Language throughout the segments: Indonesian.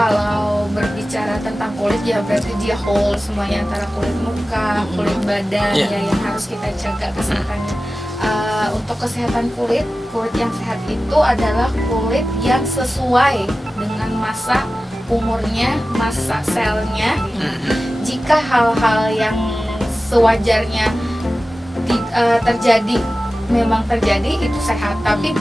Kalau berbicara tentang kulit ya berarti dia whole semuanya, antara kulit muka, kulit badan ya yang harus kita jaga kesehatannya. Untuk kesehatan kulit yang sehat itu adalah kulit yang sesuai dengan masa umurnya, masa selnya. Jika hal-hal yang sewajarnya terjadi memang terjadi itu sehat, tapi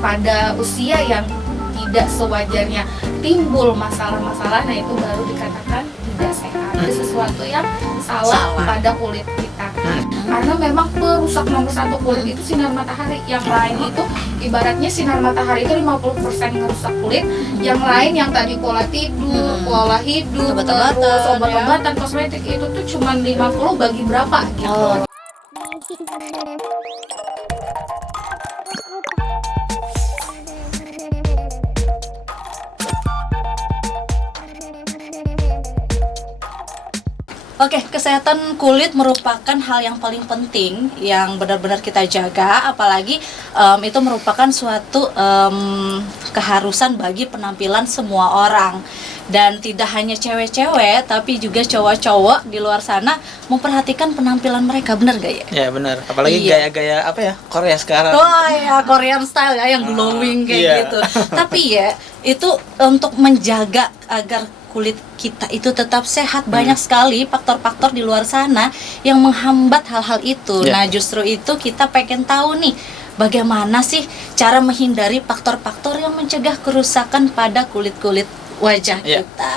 pada usia yang tidak sewajarnya timbul masalah-masalah, nah itu baru dikatakan tidak sehat. Ada sesuatu yang salah pada kulit kita. Karena memang perusak nomor satu kulit itu sinar matahari. Yang lain itu ibaratnya sinar matahari itu 50% ngerusak kulit. Yang lain yang tadi pola tidur, pola hidup, terus obat-obatan, kosmetik itu tuh cuma 50 bagi berapa gitu. Oke, kesehatan kulit merupakan hal yang paling penting yang benar-benar kita jaga, apalagi itu merupakan suatu keharusan bagi penampilan semua orang. Dan tidak hanya cewek-cewek, tapi juga cowok-cowok di luar sana memperhatikan penampilan mereka, benar gak ya? Ya benar, apalagi gaya-gaya apa ya, Korea sekarang. Oh ya, Korean style ya, yang glowing kayak gitu. Tapi ya, itu untuk menjaga agar kulit kita itu tetap sehat, banyak sekali faktor-faktor di luar sana yang menghambat hal-hal itu. Nah, justru itu kita pengen tahu nih, bagaimana sih cara menghindari faktor-faktor yang mencegah kerusakan pada kulit-kulit wajah kita.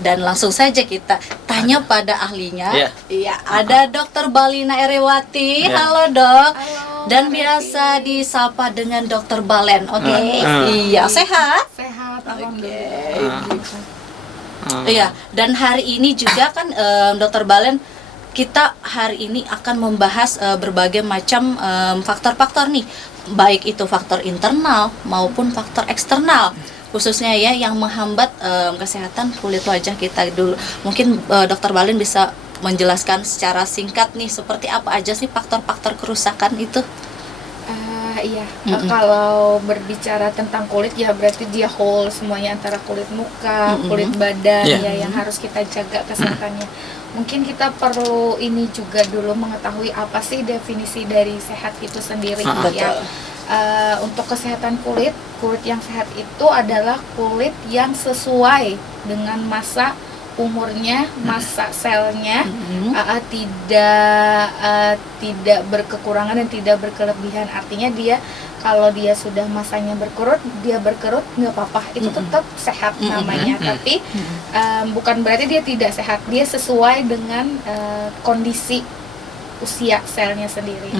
Dan langsung saja kita tanya pada ahlinya. Iya, ada Dr. Balina Erewati. Halo, Dok. Halo, dan biasa disapa dengan Dr. Balen. Oke. Iya, sehat? Sehat, alhamdulillah. Iya, dan hari ini juga kan Dr. Balen, kita hari ini akan membahas berbagai macam faktor-faktor nih, baik itu faktor internal maupun faktor eksternal, khususnya ya yang menghambat kesehatan kulit wajah kita dulu. Mungkin Dr. Balen bisa menjelaskan secara singkat nih, seperti apa aja sih faktor-faktor kerusakan itu? Iya, kalau berbicara tentang kulit ya berarti dia whole semuanya, antara kulit muka, kulit badan ya yang harus kita jaga kesehatannya. Mungkin kita perlu ini juga dulu mengetahui apa sih definisi dari sehat itu sendiri ya. Untuk kesehatan kulit yang sehat itu adalah kulit yang sesuai dengan masa umurnya, masa selnya, tidak berkekurangan dan tidak berkelebihan. Artinya dia kalau dia sudah masanya berkerut, dia berkerut nggak apa-apa, itu tetap sehat namanya. Tapi bukan berarti dia tidak sehat, dia sesuai dengan kondisi usia selnya sendiri.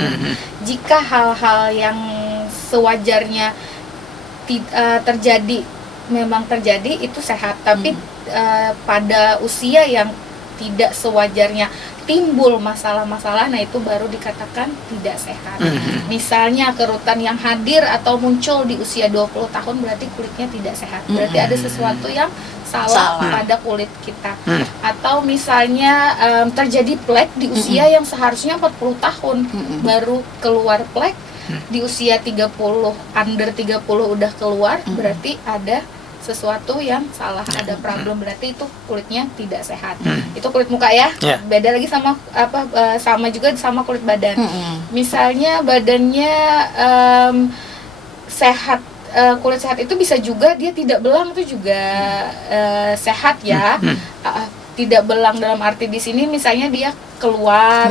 Jika hal-hal yang sewajarnya terjadi memang terjadi itu sehat, tapi pada usia yang tidak sewajarnya timbul masalah-masalah, nah itu baru dikatakan tidak sehat. Misalnya kerutan yang hadir atau muncul di usia 20 tahun berarti kulitnya tidak sehat, berarti ada sesuatu yang salah pada kulit kita. Atau misalnya terjadi plek di usia yang seharusnya 40 tahun baru keluar plek, di usia 30, under 30 udah keluar, berarti ada sesuatu yang salah, ada problem, berarti itu kulitnya tidak sehat. Itu kulit muka ya. Beda lagi sama sama juga sama kulit badan. Misalnya badannya sehat, kulit sehat itu bisa juga dia tidak belang, itu juga sehat ya. Tidak belang dalam arti di sini misalnya dia keluar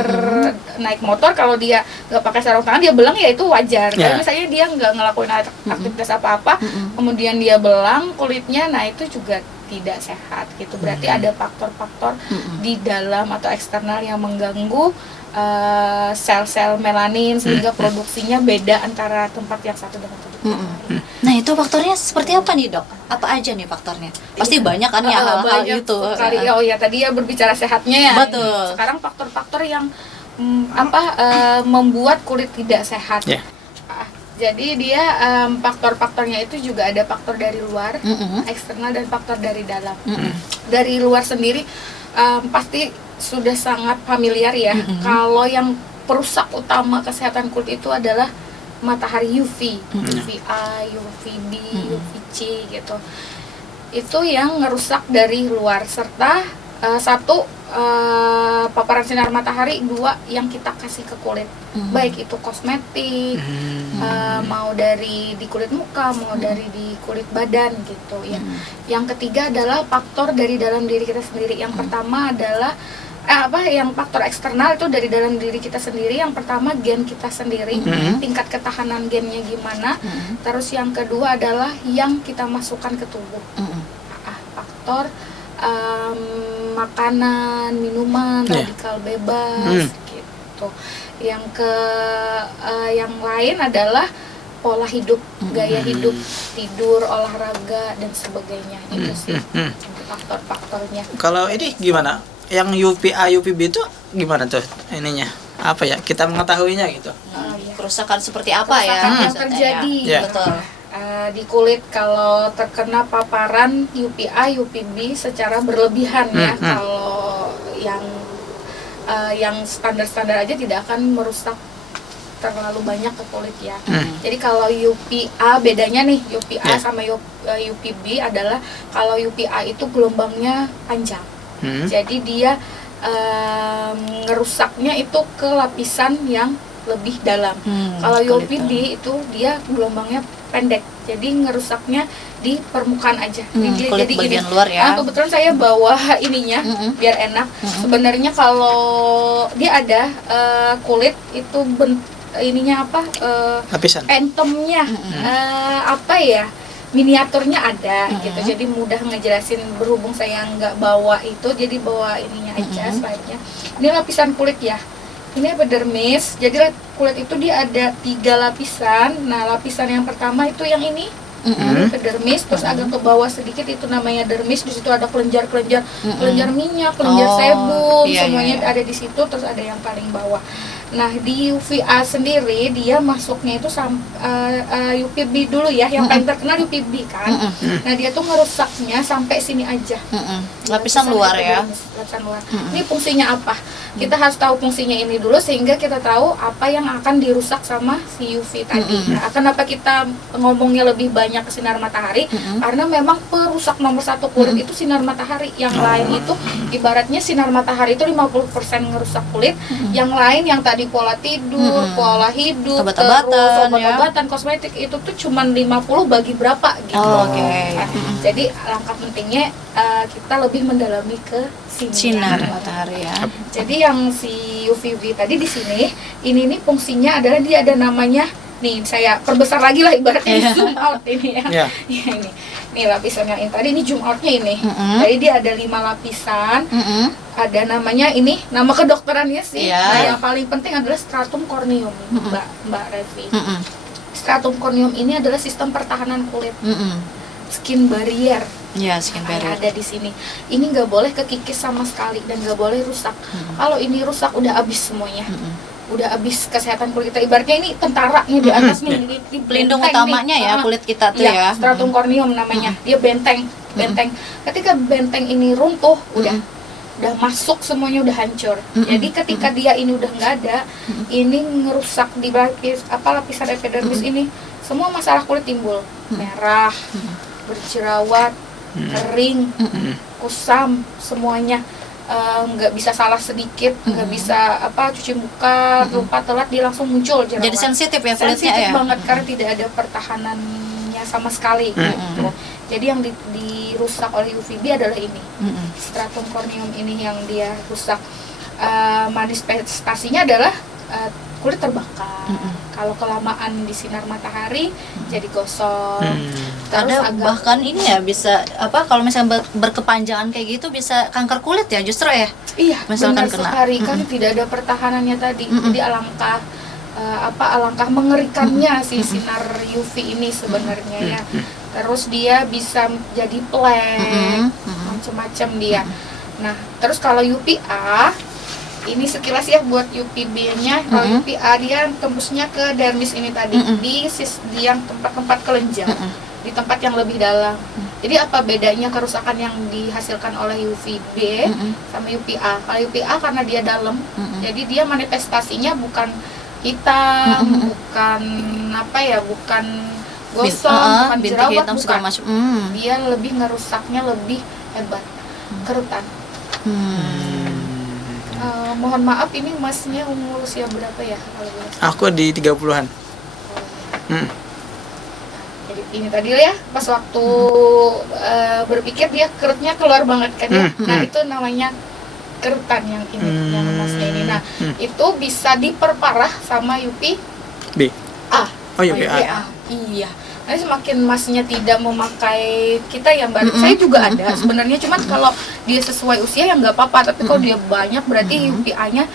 naik motor, kalau dia nggak pakai sarung tangan dia belang, ya itu wajar. Kalau misalnya dia nggak ngelakuin aktivitas apa-apa kemudian dia belang kulitnya, nah itu juga tidak sehat gitu. Berarti ada faktor-faktor di dalam atau eksternal yang mengganggu sel-sel melanin sehingga produksinya beda antara tempat yang satu dengan tempat yang lain. Nah, itu faktornya seperti apa nih, Dok? Apa aja nih faktornya? Pasti banyak kan ya hal-hal itu. Oh ya, tadi ya berbicara sehatnya ya. Betul. Sekarang faktor-faktor yang membuat kulit tidak sehat. Jadi dia faktor-faktornya itu juga ada faktor dari luar, eksternal, dan faktor dari dalam. Dari luar sendiri pasti sudah sangat familiar ya. Kalau yang perusak utama kesehatan kulit itu adalah matahari UV, UVA, UVB, UVC gitu. itu yang ngerusak dari luar, serta satu paparan sinar matahari, dua yang kita kasih ke kulit, baik itu kosmetik, mau dari di kulit muka, mau dari di kulit badan gitu ya. Yang ketiga adalah faktor dari dalam diri kita sendiri. Yang pertama adalah yang faktor eksternal itu dari dalam diri kita sendiri. Yang pertama gen kita sendiri, tingkat ketahanan gennya gimana. Terus yang kedua adalah yang kita masukkan ke tubuh, faktor makanan, minuman, radikal bebas gitu. Yang lain adalah pola hidup, gaya hidup, tidur, olahraga dan sebagainya. Itu sih faktor-faktornya. Kalau ini gimana? Yang UVA, UVB itu gimana tuh ininya? Apa ya? Kita mengetahuinya gitu. Kerusakan seperti apa ya yang terjadi? Betul. Di kulit kalau terkena paparan UVA, UVB secara berlebihan ya. Kalau yang standar-standar aja tidak akan merusak terlalu banyak ke kulit ya. Jadi kalau UVA, bedanya nih UVA sama UVB adalah kalau UVA itu gelombangnya panjang. Jadi dia ngerusaknya itu ke lapisan yang lebih dalam. Kalau UVB itu dia gelombangnya pendek, jadi ngerusaknya di permukaan aja. Kulit jadi bagian gini, luar ya. kebetulan saya bawa ininya biar enak. Sebenarnya kalau dia ada kulit itu ininya apa? Lapisan. Pentemnya miniaturnya ada gitu, jadi mudah ngejelasin. Berhubung saya nggak bawa itu, jadi bawa ininya aja, slide-nya. Ini lapisan kulit ya. Ini epidermis. Jadi kulit itu dia ada 3 lapisan. Nah, lapisan yang pertama itu yang ini, epidermis. Terus agak ke bawah sedikit itu namanya dermis. Di situ ada kelenjar-kelenjar, kelenjar minyak, kelenjar sebum, semuanya ada di situ. Terus ada yang paling bawah. Nah, di UVA sendiri dia masuknya itu UVB dulu ya, yang paling terkenal UVB kan. Nah, dia tuh ngerusaknya sampai sini aja. Lapisan luar ya. Lapisan luar. Ini fungsinya apa? Kita harus tahu fungsinya ini dulu sehingga kita tahu apa yang akan dirusak sama si UV tadi. Nah, kenapa kita ngomongnya lebih banyak ke sinar matahari? Karena memang perusak nomor 1 kulit itu sinar matahari. Yang lain itu ibaratnya sinar matahari itu 50% ngerusak kulit. Yang lain yang tadi pola tidur, pola hidup, obat-obatan, kosmetik itu tuh cuman 50 bagi berapa gitu. Nah, jadi langkah pentingnya kita lebih mendalami ke sinar matahari ya. Jadi yang si UVB tadi di sini, ini nih fungsinya adalah dia ada namanya, nih saya perbesar lagi lah ibaratnya, zoom out ini ya. Ini lapisan yang ini tadi, ini zoom outnya ini. Jadi dia ada 5 lapisan. Ada namanya ini, nama kedokterannya sih. Nah, yang paling penting adalah stratum corneum, Mbak Revi. Stratum corneum ini adalah sistem pertahanan kulit, skin barrier. Ya, skin barrier ada di sini. Ini nggak boleh kekikis sama sekali dan nggak boleh rusak. Kalau ini rusak udah habis semuanya. Udah habis kesehatan kulit kita. Ibaratnya ini tentaranya di atas nih, di pelindung utamanya nih. Ya kulit kita tuh ya. Stratum corneum namanya. Dia benteng. Ketika benteng ini runtuh, udah masuk semuanya, udah hancur. Jadi ketika dia ini udah nggak ada, ini ngerusak di lapisan epidermis ini, semua masalah kulit timbul. Merah, berjerawat, kering, kusam, semuanya. Nggak bisa salah sedikit, nggak bisa cuci muka, lupa telat, dia langsung muncul jerawat. Jadi sensitif ya kulitnya sensitif ya? Banget karena tidak ada pertahanannya sama sekali gitu. Jadi yang dirusak oleh UVB adalah ini, stratum corneum ini yang dia rusak. Manifestasinya adalah kulit terbakar. Kalau kelamaan di sinar matahari jadi gosong. Ada bahkan ini ya bisa kalau misalnya berkepanjangan kayak gitu bisa kanker kulit ya justru ya. Iya, misalkan benar sekali kan tidak ada pertahanannya tadi. Jadi alangkah mengerikannya si sinar UV ini sebenarnya ya. Terus dia bisa jadi plek, macam-macam dia. Nah, terus kalau UVA ini sekilas ya buat UVB-nya. Kalau UVA dia tembusnya ke dermis ini tadi, di yang tempat-tempat kelenjar, di tempat yang lebih dalam. Jadi apa bedanya kerusakan yang dihasilkan oleh UVB sama UVA? Kalau UVA karena dia dalam, jadi dia manifestasinya bukan hitam, bukan gosong, bukan bintik jerawat, hitam segala bukan. macam. Dia lebih ngerusaknya lebih hebat, kerutan. Mohon maaf, ini masnya umur usia berapa ya kalau boleh? Aku di 30-an. Jadi ini tadi ya, pas waktu berpikir dia kerutnya keluar banget kan ya. Nah itu namanya kerutan yang ini, yang masnya ini. Nah itu bisa diperparah sama UVA. Oh, UVA. Iya. Nah, semakin masnya tidak memakai kita ya Mbak, saya juga ada sebenarnya, cuman kalau dia sesuai usia ya nggak apa-apa, tapi kalau dia banyak berarti UVA-nya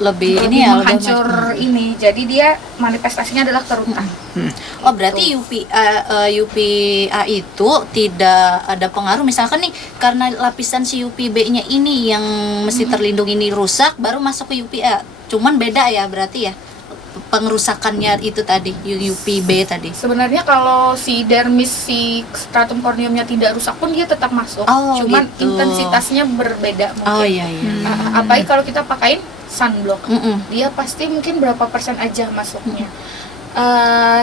lebih lebih ini ya, lebih menghancur ini, jadi dia manifestasinya adalah kerutan. Oh, berarti UVA itu tidak ada pengaruh, misalkan nih karena lapisan si UVB-nya ini yang mesti terlindung ini rusak, baru masuk ke UVA. Cuman beda ya berarti ya pengerusakannya itu tadi, UVB tadi. Sebenarnya kalau si dermis, si stratum corneumnya tidak rusak pun dia tetap masuk. Cuman gitu. Intensitasnya berbeda mungkin. Oh iya. Apalagi kalau kita pakai sunblock, dia pasti mungkin berapa persen aja masuknya.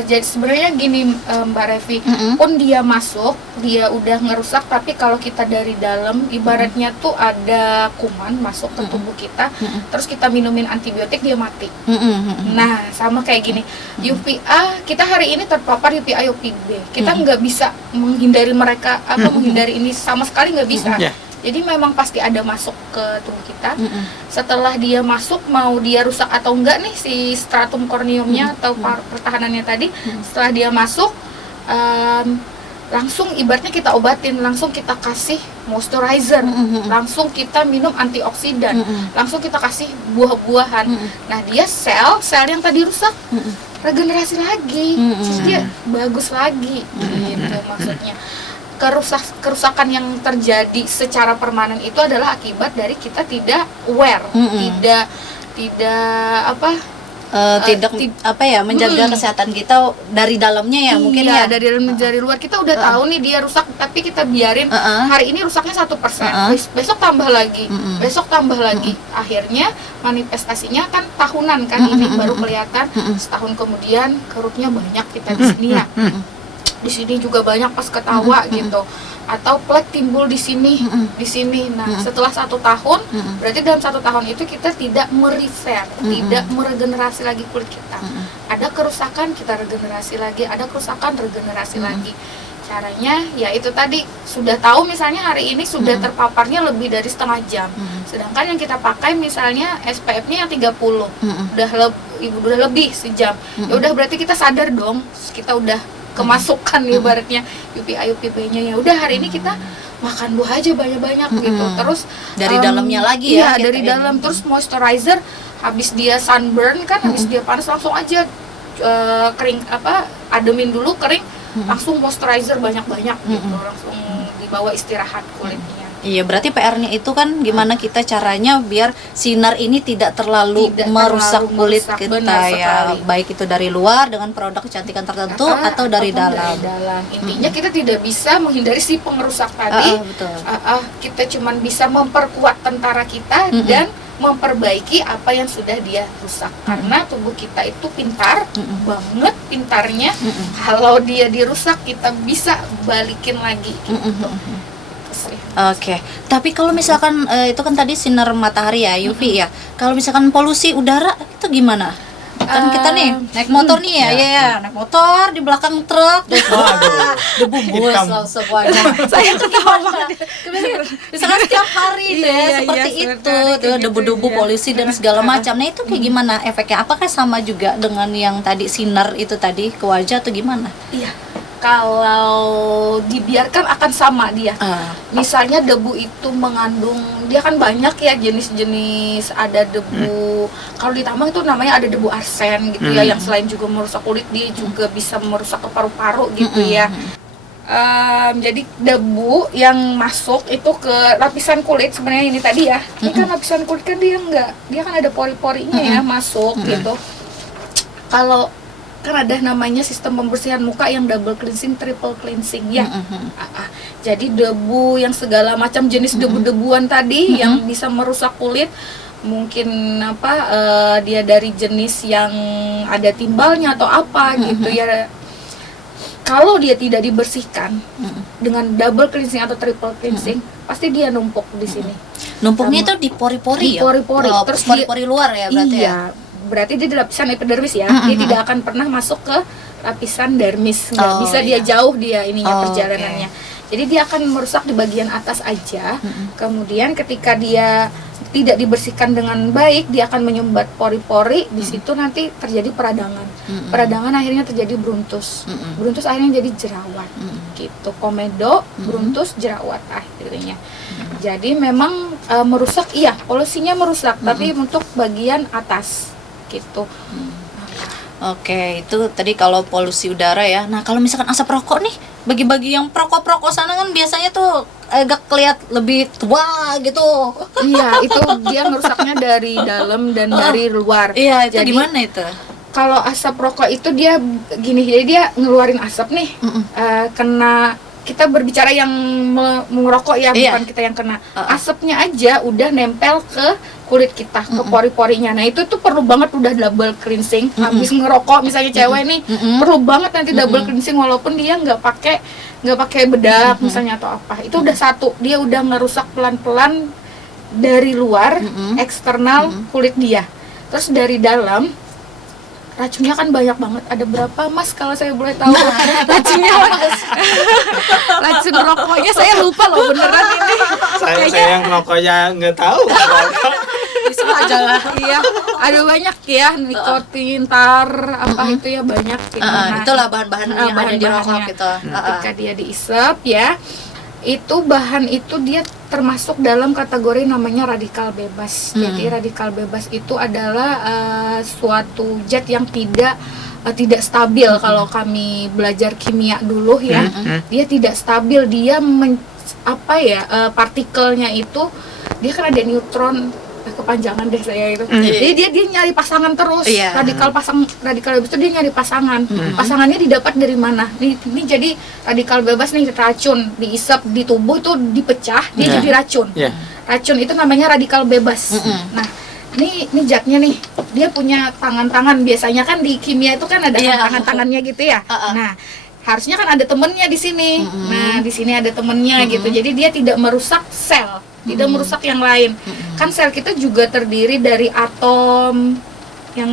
Jadi sebenarnya gini Mbak Revi, pun dia masuk, dia udah ngerusak, tapi kalau kita dari dalam, ibaratnya tuh ada kuman masuk ke tubuh kita, terus kita minumin antibiotik, dia mati. Nah sama kayak gini, UVA kita hari ini terpapar UVA UVB, kita nggak bisa menghindari mereka, menghindari ini sama sekali nggak bisa. Jadi memang pasti ada masuk ke tubuh kita. Setelah dia masuk, mau dia rusak atau enggak nih si stratum corneumnya atau pertahanannya tadi, setelah dia masuk, langsung ibaratnya kita obatin, langsung kita kasih moisturizer, langsung kita minum antioksidan, langsung kita kasih buah-buahan. Nah dia sel yang tadi rusak regenerasi lagi, terus dia bagus lagi, gitu maksudnya. Kerusakan yang terjadi secara permanen itu adalah akibat dari kita tidak aware, menjaga kesehatan kita dari dalamnya ya, mungkin ya. Dari luar kita udah tahu nih dia rusak, tapi kita biarin hari ini rusaknya 1%, besok tambah lagi, besok tambah lagi, akhirnya manifestasinya kan tahunan kan, ini baru kelihatan setahun kemudian kerutnya banyak kita di sini ya. Di sini juga banyak pas ketawa gitu, atau plek timbul di sini, di sini. Nah setelah 1 tahun, berarti dalam 1 tahun itu kita tidak merepair, tidak meregenerasi lagi kulit kita. Ada kerusakan, kita regenerasi lagi, ada kerusakan, regenerasi lagi. Caranya ya itu tadi, sudah tahu misalnya hari ini sudah terpaparnya lebih dari setengah jam, sedangkan yang kita pakai misalnya SPF-nya yang 30, udah lebih sejam. Ya udah berarti kita sadar dong, kita udah kemasukan ibaratnya UVA UVB-nya, ya udah hari ini kita makan buah aja banyak-banyak gitu. Terus dari dalamnya lagi ya. Iya, dari dalam. Terus moisturizer, habis dia sunburn kan, habis dia panas langsung aja kering, ademin dulu kering, langsung moisturizer banyak-banyak gitu, langsung dibawa istirahat kulitnya. Iya, berarti PR-nya itu kan gimana kita caranya biar sinar ini tidak terlalu merusak kulit kita ya, baik itu dari luar dengan produk kecantikan tertentu atau dari dalam. Intinya kita tidak bisa menghindari si pengerusak tadi. Kita cuman bisa memperkuat tentara kita dan memperbaiki apa yang sudah dia rusak, karena tubuh kita itu pintar banget, pintarnya kalau dia dirusak kita bisa balikin lagi gitu. Oke, tapi kalau misalkan itu kan tadi sinar matahari ya, UV ya. Kalau misalkan polusi udara itu gimana? Kan kita nih naik motor nih ya, naik motor di belakang truk, debu bus langsung wajah. Saya ketawa. Misalkan setiap hari itu ya seperti itu, debu-debu polusi dan segala macam. Nah itu kayak gimana efeknya? Apakah sama juga dengan yang tadi sinar itu tadi ke wajah atau gimana? Iya. Kalau dibiarkan akan sama dia. Misalnya debu itu mengandung, dia kan banyak ya jenis-jenis, ada debu, kalau di tambang itu namanya ada debu arsen gitu ya, yang selain juga merusak kulit, dia juga bisa merusak ke paru-paru gitu ya. Jadi debu yang masuk itu ke lapisan kulit, sebenarnya ini tadi ya, ini kan lapisan kulit kan dia kan ada pori-porinya ya masuk gitu. Kalau kan ada namanya sistem pembersihan muka yang double cleansing, triple cleansing ya. Jadi debu yang segala macam jenis debu-debuan tadi yang bisa merusak kulit, mungkin dia dari jenis yang ada timbalnya atau apa gitu ya. Kalau dia tidak dibersihkan dengan double cleansing atau triple cleansing, pasti dia numpuk di sini. Numpuknya Sama- itu di pori-pori di ya? pori-pori. Oh, Terus pori-pori luar ya berarti iya, ya? berarti dia di lapisan epidermis ya. Dia tidak akan pernah masuk ke lapisan dermis. Nggak Oh, bisa iya. dia jauh dia ininya Oh, perjalanannya. Jadi dia akan merusak di bagian atas aja. Kemudian ketika dia tidak dibersihkan dengan baik, dia akan menyumbat pori-pori. Di situ nanti terjadi peradangan. Peradangan akhirnya terjadi bruntus. Bruntus akhirnya jadi jerawat. Gitu. Komedo, bruntus, jerawat akhirnya. Jadi memang merusak, iya, polusinya merusak, tapi untuk bagian atas gitu. Oke, itu tadi kalau polusi udara ya. Nah, kalau misalkan asap rokok nih, bagi-bagi yang perokok-perokok sana kan biasanya tuh agak kelihat lebih tua gitu. Iya, itu dia merusaknya dari dalam dan dari luar. Iya, itu Jadi, gimana itu? kalau asap rokok itu dia gini, jadi dia ngeluarin asap nih, kena, kita berbicara yang merokok ya, Iya. bukan kita yang kena. Asapnya aja udah nempel ke kulit kita, ke pori-porinya. Nah itu tuh perlu banget udah double cleansing. Habis ngerokok misalnya cewek nih, perlu banget nanti double cleansing walaupun dia nggak pakai bedak misalnya atau apa. Itu udah satu, dia udah ngerusak pelan-pelan dari luar, eksternal kulit dia. Terus dari dalam, racunnya kan banyak banget. Ada berapa, Mas, kalau saya boleh tahu? Racunnya, Mas. Racun rokoknya saya lupa loh beneran ini. Saya yang rokoknya nggak tahu. Bisa aja lah. Iya, ada banyak ya, nikotin, tar, apa itu ya banyak. Gitu. Nah, Itulah bahan-bahan yang ada di bahan-bahannya. rokok gitu. Ketika dia diisep ya, itu bahan itu dia termasuk dalam kategori namanya radikal bebas. Jadi radikal bebas itu adalah suatu zat yang tidak stabil. Kalau kami belajar kimia dulu ya, dia tidak stabil. Dia partikelnya itu dia kan ada neutron, kepanjangan deh saya itu. Jadi dia nyari pasangan terus. Iya. Radikal bebas itu dia nyari pasangan. Pasangannya didapat dari mana? Ini jadi radikal bebas nih, racun diisap di tubuh itu dipecah, dia jadi racun. Racun itu namanya radikal bebas. Nah, ini zatnya nih, dia punya tangan-tangan. Biasanya kan di kimia itu kan ada tangan-tangannya gitu ya. Nah, harusnya kan ada temennya di sini. Nah, di sini ada temennya gitu. Jadi dia tidak merusak sel, tidak merusak yang lain. Kan sel kita juga terdiri dari atom yang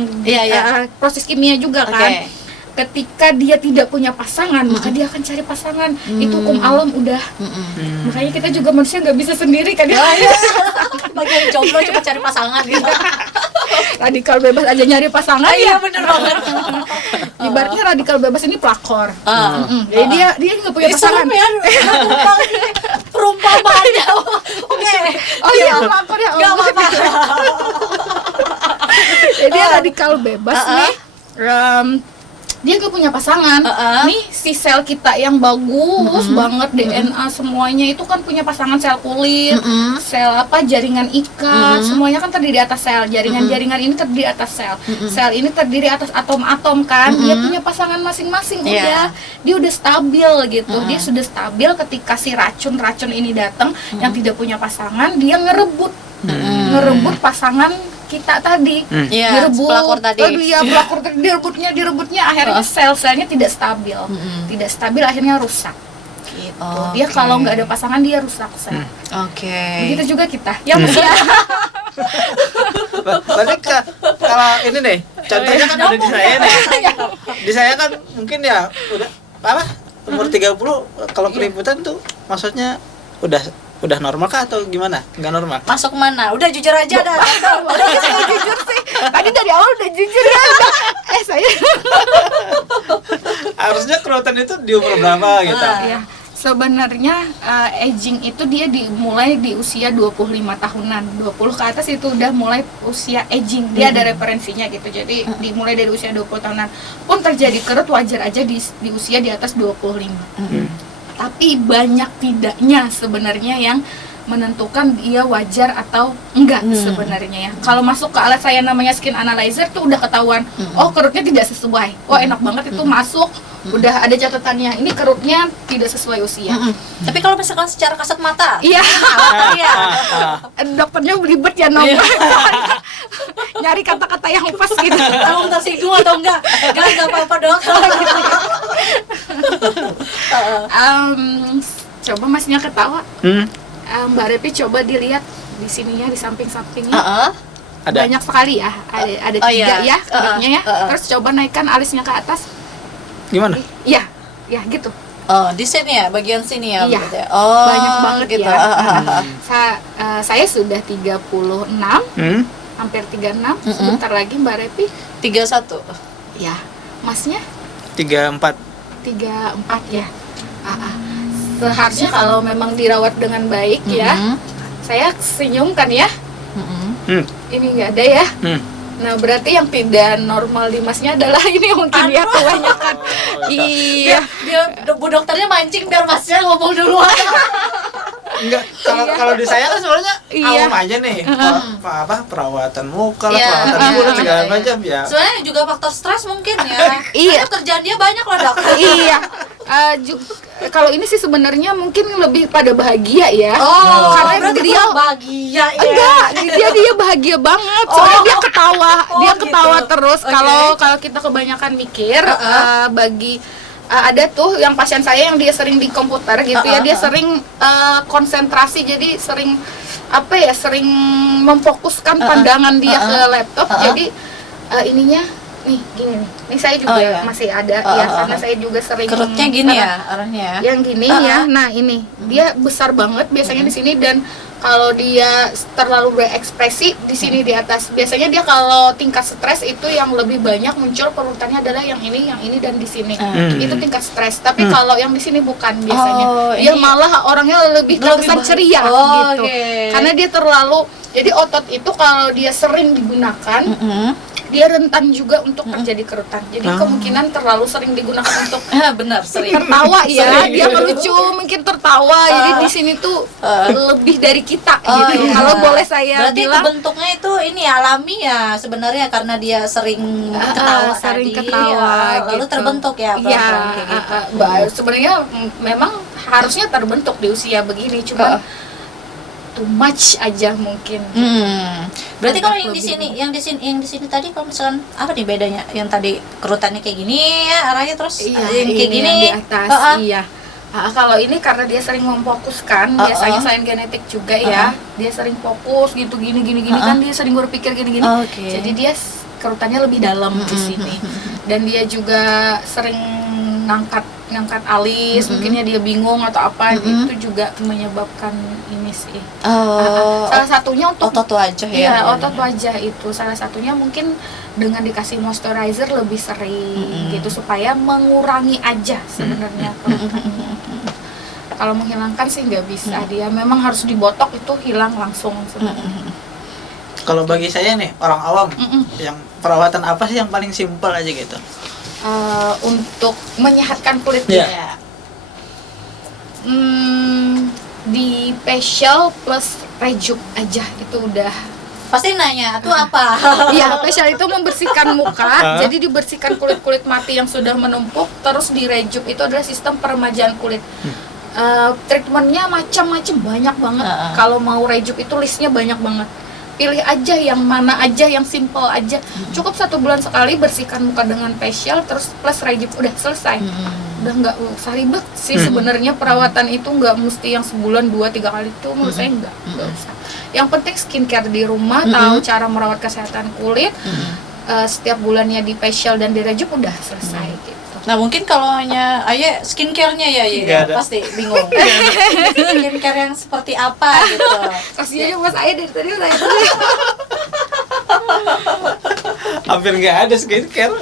proses kimia juga kan. Ketika dia tidak punya pasangan, maka dia akan cari pasangan. Itu hukum alam udah. Makanya kita juga manusia nggak bisa sendiri kan. Bagian jomblo cuma cari pasangan gitu. Radikal bebas aja nyari pasangan Iya, ya. bener banget. Ibaratnya radikal bebas ini pelakor. Jadi dia nggak punya pasangan. Serem ya. Perumpamaannya. Oke. Oh iya, pelakor ya. Gak apa-apa. Jadi radikal bebas nih. Dia gak punya pasangan. Nih si sel kita yang bagus banget, DNA semuanya itu kan punya pasangan, sel kulit, sel jaringan ikat, semuanya kan terdiri atas sel. Jaringan-jaringan ini terdiri atas sel. Sel ini terdiri atas atom-atom kan. Dia punya pasangan masing-masing udah. Dia udah stabil gitu. Dia sudah stabil ketika si racun-racun ini datang yang tidak punya pasangan, dia ngerebut pasangan kita tadi. Direbut pelakor tadi. Pelakor tadi direbutnya akhirnya sel-selnya tidak stabil. Tidak stabil akhirnya rusak. Gitu. Dia kalau nggak ada pasangan dia rusak sel. Begitu juga kita. Ya manusia. Berarti kalau ini nih, contohnya kan ada di saya nih. Di saya kan mungkin ya udah umur 30 kalau keributan tuh maksudnya udah normal kah atau gimana? Nggak normal? Masuk mana? Udah jujur aja dah. Udah saya jujur sih. Tadi dari awal udah jujur ya. Saya Harusnya kerutan itu di umur berapa gitu? ya. Sebenarnya aging itu dia dimulai di usia 25 tahunan. 20 ke atas itu udah mulai usia aging. Dia ada referensinya gitu. Jadi dimulai dari usia 20 tahunan. Pun terjadi kerut wajar aja di usia di atas 25. Tapi banyak tidaknya sebenarnya yang menentukan dia wajar atau enggak sebenarnya ya. Kalau masuk ke alat saya namanya skin analyzer tuh udah ketahuan. Oh, kerutnya tidak sesuai. Oh, enak banget itu masuk. Udah ada catatannya. Ini kerutnya tidak sesuai usia. Tapi kalau misalkan secara kasat mata, Iya. iya. Dokternya belibet ya nyari kata-kata yang pas gitu. Tahu tersinggung atau enggak? Enggak apa-apa dong kalau gitu. Coba masnya ketawa. Hmm. Mbak Repi coba dilihat di sininya, di samping-sampingnya. Ada. Banyak sekali ya. Ada Oh, 3 iya. ya kulitnya ya. Terus coba naikkan alisnya ke atas. Gimana? Iya. Ya gitu. Oh, di sini ya, bagian sini ya. Iya. berarti ya? Oh, Banyak banget gitu. ya. Saya sudah 36, Hmm. hampir 36. Sebentar lagi Mbak Repi. 31. Ya. Masnya 34. 34 ya. Seharusnya kalau memang dirawat dengan baik ya. Saya senyum kan ya. Hmm. Ini nggak ada ya. Hmm. Nah, berarti yang tidak normal di masnya adalah ini mungkin ya kebanyakan. Iya. Dia Bu dokternya mancing biar masnya ngomong duluan. Enggak, kalau di saya kan sebenarnya Iya. awam aja nih. Perawatan muka lah, Iya, perawatan kulit segala iya. macam ya. Sebenarnya juga faktor stres mungkin ya. Iya. Karena kerjaan dia banyak loh, Dok. Iya. Kalau ini sih sebenarnya mungkin lebih pada bahagia ya. Oh, karena berarti dia kurang bahagia ya. enggak, dia bahagia banget. Soalnya dia ketawa, dia gitu. ketawa terus. Oke. Kalau kita kebanyakan mikir, ada tuh yang pasien saya yang dia sering di komputer gitu ya, dia sering konsentrasi, jadi sering sering memfokuskan pandangan dia ke laptop. Jadi ininya nih gini nih saya juga iya. masih ada ya, karena saya juga sering Kerutnya gini ya arahnya ya. yang gini ya. Nah ini dia besar banget biasanya di sini, dan kalau dia terlalu berekspresi di sini di atas, biasanya dia kalau tingkat stres itu yang lebih banyak muncul perutannya adalah yang ini dan di sini. Itu tingkat stres. Tapi kalau yang di sini bukan biasanya. Dia ini malah orangnya lebih terkesan ceria gitu. Okay. Karena dia terlalu, jadi otot itu kalau dia sering digunakan, dia rentan juga untuk terjadi kerutan. Jadi kemungkinan terlalu sering digunakan untuk benar sering. tertawa ya, dia melucu mungkin tertawa. Jadi di sini tuh lebih dari kita gitu. Iya. Kalau boleh saya berarti bilang, bentuknya itu ini alami ya sebenarnya, karena dia sering ketawa sering tadi, ketawa lalu gitu. terbentuk ya Iya, pelan-pelan kayak gitu. sebenarnya memang harusnya terbentuk di usia begini, cuman too much aja mungkin. Berarti Agak kalau yang di lebih sini, yang di sini tadi, kalau misalkan apa nih bedanya? Yang tadi kerutannya kayak gini ya arahnya, terus Iya, yang kayak ini gini yang di atas. Iya. Kalau ini karena dia sering memfokuskan, biasanya selain genetik juga ya, dia sering fokus gitu, gini kan dia sering berpikir gini. Oke. Jadi dia kerutannya lebih dalam di sini. Dan dia juga sering ngangkat alis, mungkin ya dia bingung atau apa, itu juga menyebabkan ini sih. Salah satunya untuk otot wajah ya. Iya, otot wajah itu salah satunya mungkin dengan dikasih moisturizer lebih sering gitu, supaya mengurangi aja sebenarnya kerutannya. Kalau menghilangkan sih nggak bisa, dia memang harus dibotok, itu hilang langsung sebenarnya. Kalau bagi saya nih orang awam, yang perawatan apa sih yang paling simpel aja gitu? Untuk menyehatkan kulitnya ya. Di facial plus rejuve aja itu udah. Pasti nanya, tuh apa? Iya, facial itu membersihkan muka, jadi dibersihkan kulit-kulit mati yang sudah menumpuk, terus di rejuve itu adalah sistem peremajaan kulit. Treatmentnya macam-macam, banyak banget. Kalau mau rejuve itu listnya banyak banget. Pilih aja yang mana aja, yang simple aja. Cukup 1 bulan sekali bersihkan muka dengan facial, terus plus rejuve, udah selesai. Udah nggak usah ribet sih sebenarnya, perawatan itu nggak mesti yang sebulan 2-3 kali, itu menurut saya nggak usah. Yang penting skincare di rumah, tahu cara merawat kesehatan kulit, setiap bulannya di facial dan di rejuve, udah selesai gitu. Nah mungkin kalau hanya Aye skincare-nya ya, Nggak ada. pasti bingung. Skincare yang seperti apa gitu. Kasih aja Mas Ayah dari tadi saya Hampir nggak ada skincare.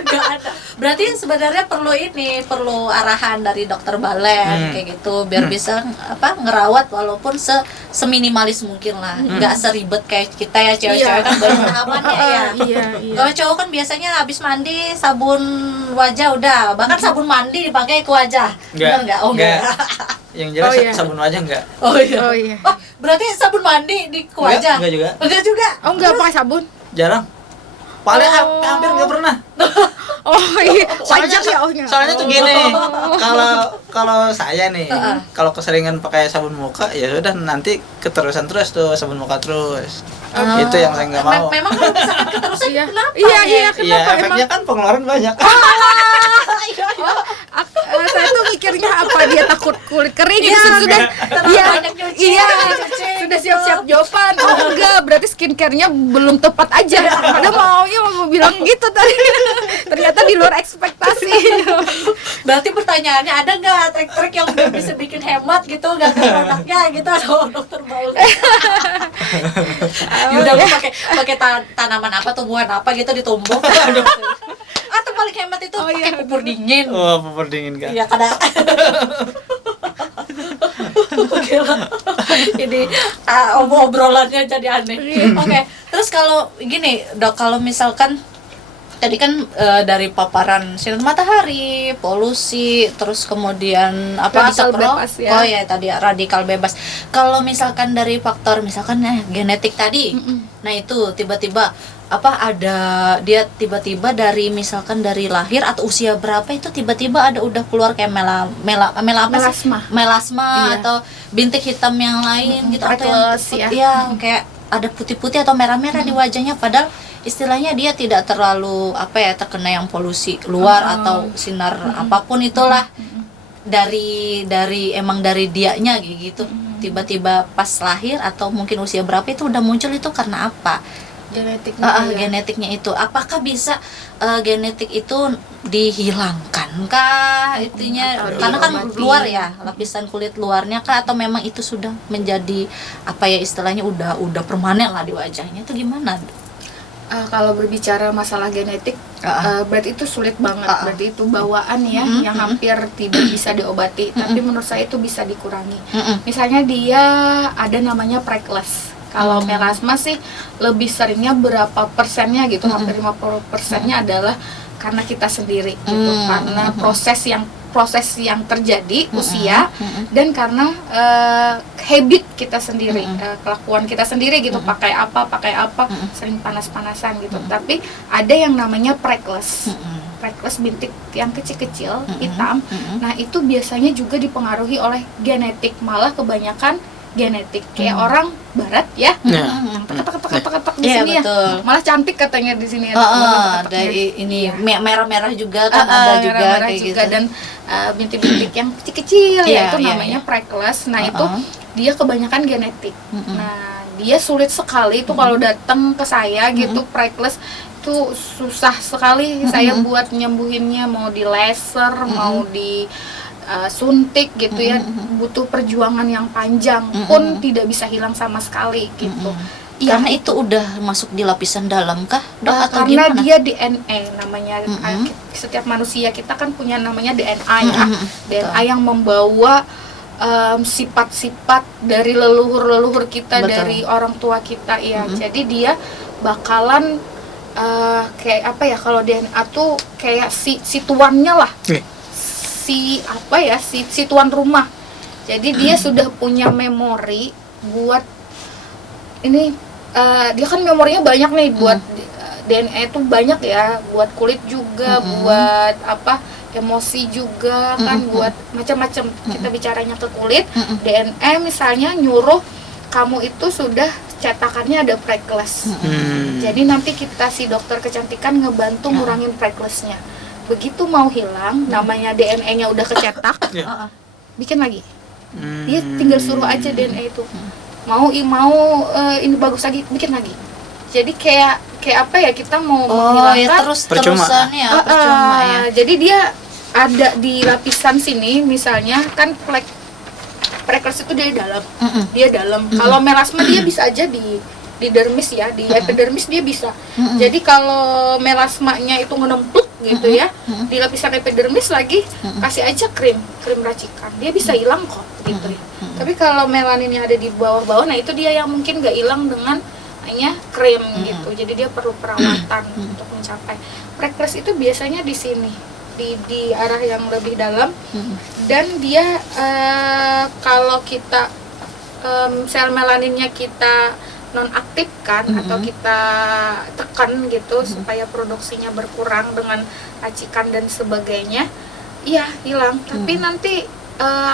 Nggak ada. Berarti sebenarnya perlu arahan dari dokter Balen kayak gitu, biar bisa ngerawat walaupun seminimalis mungkin lah, nggak seribet kayak kita ya cewek-cewek kan banyak tahapannya ya. Iya. Kalau cowok kan biasanya habis mandi sabun wajah udah, bahkan sabun mandi dipakai ke wajah. Benar nggak? Oh enggak. Yang jelas Oh, iya. sabun wajah enggak. Oh iya. Oh iya. Oh, berarti sabun mandi di ke wajah? Enggak juga. Enggak juga. Oh, enggak pakai sabun. Jarang. Paling Oh. hampir nggak pernah. Oh iya, Soalnya, pajak ya ohnya. soalnya tuh gini, kalau saya nih, kalau keseringan pakai sabun muka ya sudah nanti keterusan terus tuh sabun muka terus. Itu yang saya nggak mau. Memang kalau misalkan keterusan Iya. kenapa? Iya, ya? iya, Iya, kenapa emang? efeknya kan pengeluaran banyak. Saya tuh mikirnya apa dia takut kulit kering gitu Iya, sudah terlalu iya banyak nyuci, iya cuci, sudah gitu. siap-siap jawaban. Oh enggak, berarti skincare-nya belum tepat aja. Padahal mau bilang gitu tadi. Ternyata di luar ekspektasi. Berarti pertanyaannya ada nggak trik-trik yang udah bisa bikin hemat gitu, nggak ke produknya gitu? Aduh, dokter Baul. Udah pakai tanaman apa, tumbuhan apa gitu ditumbuk. Aduh. Atau paling hemat itu pakai pupur dingin. Oh, pupur dingin kan. Iya kadang. Oke lah. Ini obrolannya jadi aneh. Oke. Terus kalau gini dok, kalau misalkan tadi kan dari paparan sinar matahari, polusi, terus kemudian apa Radikal asap bebas, ya. Oh ya tadi radikal bebas. Kalau misalkan dari faktor misalkan genetik tadi, nah itu tiba-tiba apa ada dia tiba-tiba dari misalkan dari lahir atau usia berapa itu tiba-tiba ada udah keluar kayak apa sih? Melasma. Melasma Iya. atau bintik hitam yang lain gitu atau yang freckles, ya. ya kayak ada putih-putih atau merah-merah di wajahnya padahal istilahnya dia tidak terlalu apa ya terkena yang polusi luar atau sinar apapun itulah dari emang dari dianya gitu tiba-tiba pas lahir atau mungkin usia berapa itu udah muncul itu karena apa? Genetiknya. Iya. Genetiknya itu apakah bisa genetik itu dihilangkan kah itunya Atau karena kan diobati. luar ya lapisan kulit luarnya kah atau memang itu sudah menjadi apa ya istilahnya udah permanen lah di wajahnya itu gimana? Kalau berbicara masalah genetik, berarti itu sulit banget. Berarti itu bawaan ya, yang hampir tidak bisa diobati. Tapi menurut saya itu bisa dikurangi. Misalnya dia ada namanya freckles. Kalau melasma sih lebih seringnya berapa persennya gitu, hampir 50%-nya adalah karena kita sendiri gitu. Karena proses yang terjadi usia dan karena habit kita sendiri, kelakuan kita sendiri gitu, pakai apa, sering panas-panasan gitu. Tapi ada yang namanya freckles. Freckles bintik yang kecil-kecil hitam. Nah, itu biasanya juga dipengaruhi oleh genetik, malah kebanyakan genetik kayak orang barat ya. Ketek di Iya, sini ya. betul. Malah cantik katanya di sini Dari ini merah-merah juga kan ada juga merah-merah kayak juga gitu. dan bintik-bintik yang kecil-kecil Iya, ya itu iya, namanya iya. freckles. Nah, itu dia kebanyakan genetik. Nah, dia sulit sekali itu kalau datang ke saya gitu freckles itu susah sekali saya buat nyembuhinnya, mau di laser, mau di suntik gitu ya, butuh perjuangan yang panjang pun tidak bisa hilang sama sekali gitu. Karena itu udah masuk di lapisan dalam kah, dok, atau karena gimana? dia DNA namanya. Setiap manusia kita kan punya namanya DNA ya. DNA yang membawa sifat-sifat dari leluhur kita, Betul. dari orang tua kita ya. Jadi dia bakalan kayak apa ya, kalau DNA tuh kayak si tuannya lah. Si tuan rumah. Jadi dia sudah punya memori buat ini, dia kan memorinya banyak nih buat DNA itu banyak ya, buat kulit juga, buat apa, emosi juga kan, buat macam-macam. Kita bicaranya ke kulit, DNA misalnya nyuruh kamu itu sudah cetakannya ada freckles. Jadi nanti kita si dokter kecantikan ngebantu ngurangin frecklesnya. Begitu mau hilang, namanya DNA-nya udah kecetak, bikin lagi. Dia tinggal suruh aja DNA itu. Mau ini bagus lagi, bikin lagi. Jadi kayak apa ya, kita mau menghilangkan ya terus-terusan ya, percuma ya. Jadi dia ada di lapisan sini misalnya kan freckles itu dia dalam. Dia dalam. Kalau melasma dia bisa aja di dermis ya, di epidermis dia bisa. Jadi kalau melasmanya itu ngenempluk gitu ya, di lapisan epidermis lagi kasih aja krim racikan, dia bisa hilang kok gitu ya. Tapi kalau melanin yang ada di bawah-bawah, nah itu dia yang mungkin nggak hilang dengan hanya krim gitu. Jadi dia perlu perawatan untuk mencapai. Freckles itu biasanya di sini, di arah yang lebih dalam, dan dia kalau kita sel melaninnya kita nonaktifkan atau kita tekan gitu supaya produksinya berkurang dengan racikan dan sebagainya, iya hilang. Tapi nanti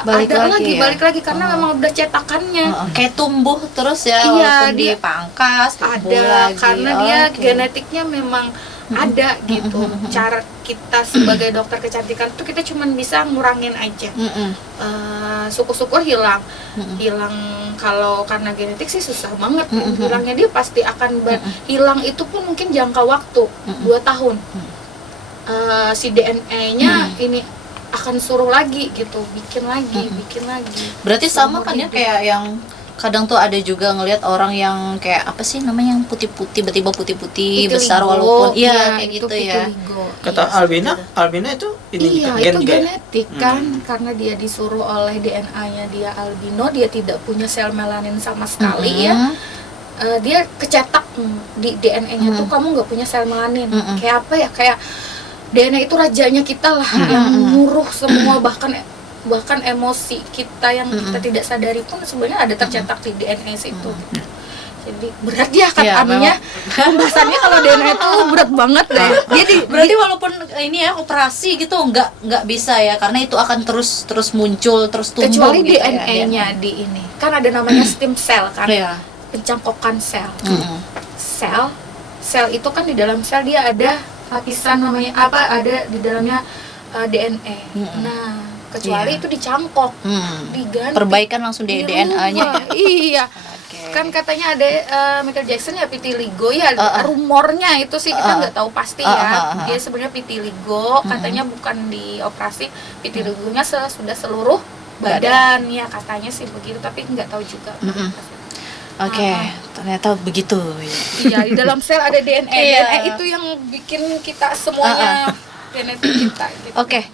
Balik ada lagi ya? balik lagi karena memang udah cetakannya. Kayak tumbuh terus ya, Iya, walaupun dia dipangkas tumbuh ada lagi. karena dia Oke. genetiknya memang ada gitu. Cara kita sebagai dokter kecantikan tuh kita cuman bisa ngurangin aja. Syukur-syukur hilang. Hilang kalau karena genetik sih susah banget. Hilangnya dia pasti akan hilang, itu pun mungkin jangka waktu 2 tahun. Si DNA-nya ini akan suruh lagi gitu, bikin lagi. Berarti sama Seumur kan ya hidup. kayak yang kadang tuh ada juga ngelihat orang yang kayak apa sih namanya, yang putih-putih, tiba-tiba putih-putih besar Vitiligo, walaupun iya, kayak itu gitu ya. vitiligo. Kata Iya, Albina, seperti Albina itu ini Iya, gen itu juga ya? genetik kan, karena dia disuruh oleh DNA-nya dia albino, dia tidak punya sel melanin sama sekali ya. Dia kecetak di DNA-nya tuh kamu nggak punya sel melanin. Kayak apa ya? Kayak DNA itu rajanya kita lah, yang nyuruh semua, bahkan emosi kita yang kita tidak sadari pun sebenarnya ada tercetak di DNA situ. Jadi berat ya katanya. Pembahasannya kalau DNA itu berat banget deh. Jadi berarti walaupun ini ya operasi gitu nggak bisa ya, karena itu akan terus muncul, terus tumbuh Kecuali gitu ya, DNA-nya di ini. Kan ada namanya stem cell kan. Iya. Pencangkokan sel. Sel itu kan di dalam sel dia ada lapisan namanya apa, ada di dalamnya DNA. Nah, kecuali itu dicangkok, diganti. Perbaikan langsung di DNA-nya. Iya. Oke. Kan katanya ada Michael Jackson ya vitiligo ya, rumornya itu sih kita nggak tahu pasti ya. Dia sebenarnya vitiligo, katanya bukan dioperasi, vitiligonya sudah seluruh badan ya, katanya sih begitu, tapi nggak tahu juga. Oke, ternyata begitu ya. Iya, di dalam sel ada DNA. Iya. DNA itu yang bikin kita semuanya genetik kita gitu. Oke.